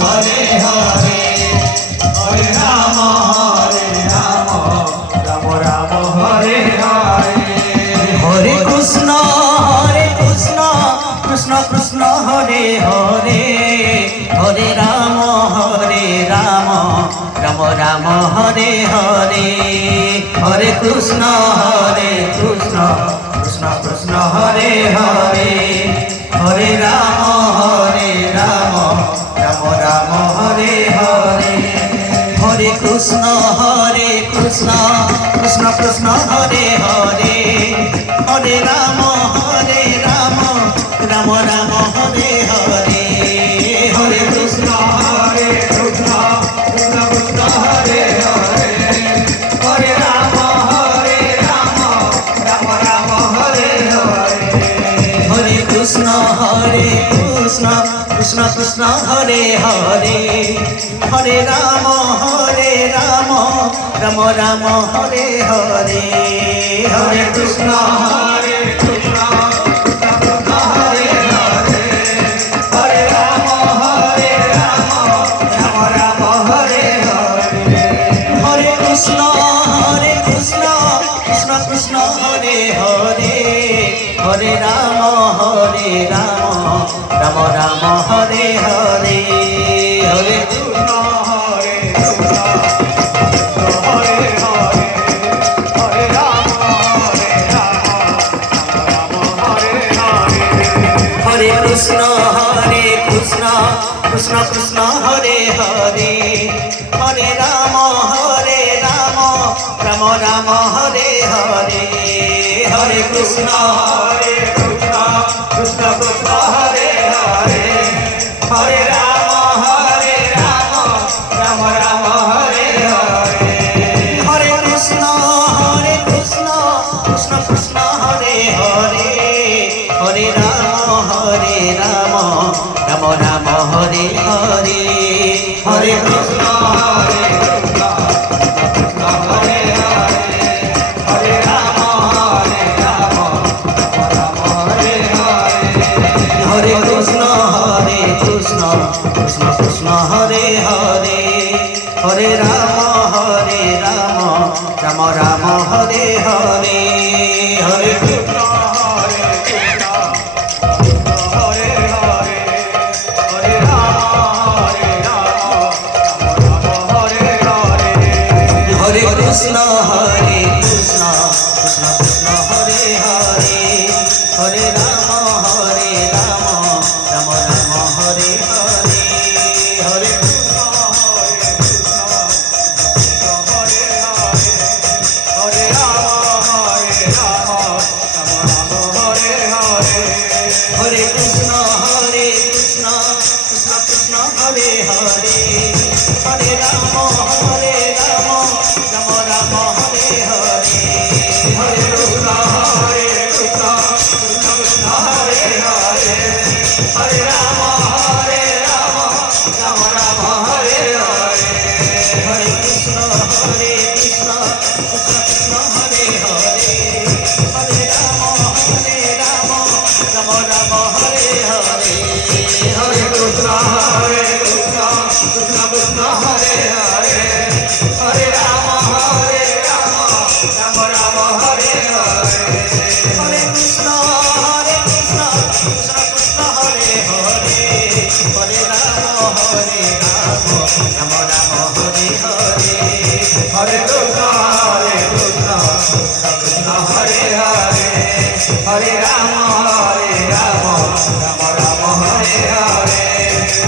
Hare Hare Hare Ram Ram Ram Hare Hare Hare Krishna Krishna Krishna Hare Hare Hare Ram Ram Ram Hare Hare Hare Krishna Krishna Krishna Hare Hare Hare Ram Ram Hare Hare Hare Krishna Krishna Krishna Hare Hare Hare Ram Ram Ram Hare Hare Hare Krishna Krishna Krishna Krishna Hare Hare Hare Ram Ram Ram Hare Hare Hare Krishna Krishna Krishna Hare Hare Hare Ram Ram Ram Hare Hare Hare Krishna Krishna Krishna Hare Hare Hare Ram Ram Ram Hare Hare Hare Krishna Krishna Krishna Hare Hare Hare Ram Ram Ram Hare Hare Hare Krishna Hare Krishna Hare Hare Hare Ram Ram Hare Hare Hare Krishna Krishna Krishna Hare Hare Hare Ram Ram Hare Hare Hare Krishna Hare Krishna Krishna Krishna Hare Hare Hare Ram Ram Ram Hare Hare Hare Krishna Krishna Krishna Hare Hare Hare Ram Ram Hare Hare Hare Krishna Hare Krishna Krishna Hare Hare Hare Ram Ram Hare Hare Hare Krishna Krishna Krishna Hare Hare Hare Ram Ram Hare Hare Hare Krishna Hare Krishna Hare Hare Hare Ram Ram Hare Hare Hare Krishna Krishna Krishna Hare Hare Hare Ram Ram Hare Hare Hare Hare Krishna Krishna Krishna Hare Hare Hare Ram Ram Hare Hare Hare Krishna Krishna Hare Hare Hare Ram Ram Ram Hare Hare Hare Krishna Krishna Krishna Hare Hare Hare Ram Ram Hare Hare Hare Krishna Krishna Krishna Hare Hare Hare Ram Ram Ram Hare Hare Hare Krishna Krishna Krishna Hare Hare Hare Ram Ram Hare Hare Hare Krishna Krishna Hare Hare Hare Ram Ram Ram Hare Hare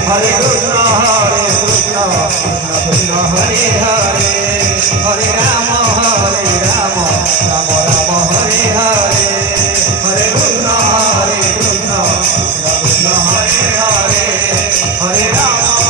Hare Krishna Krishna Krishna Hare Hare Hare Ram Ram Ram Hare Hare Hare Krishna Krishna Krishna Hare Hare Hare Ram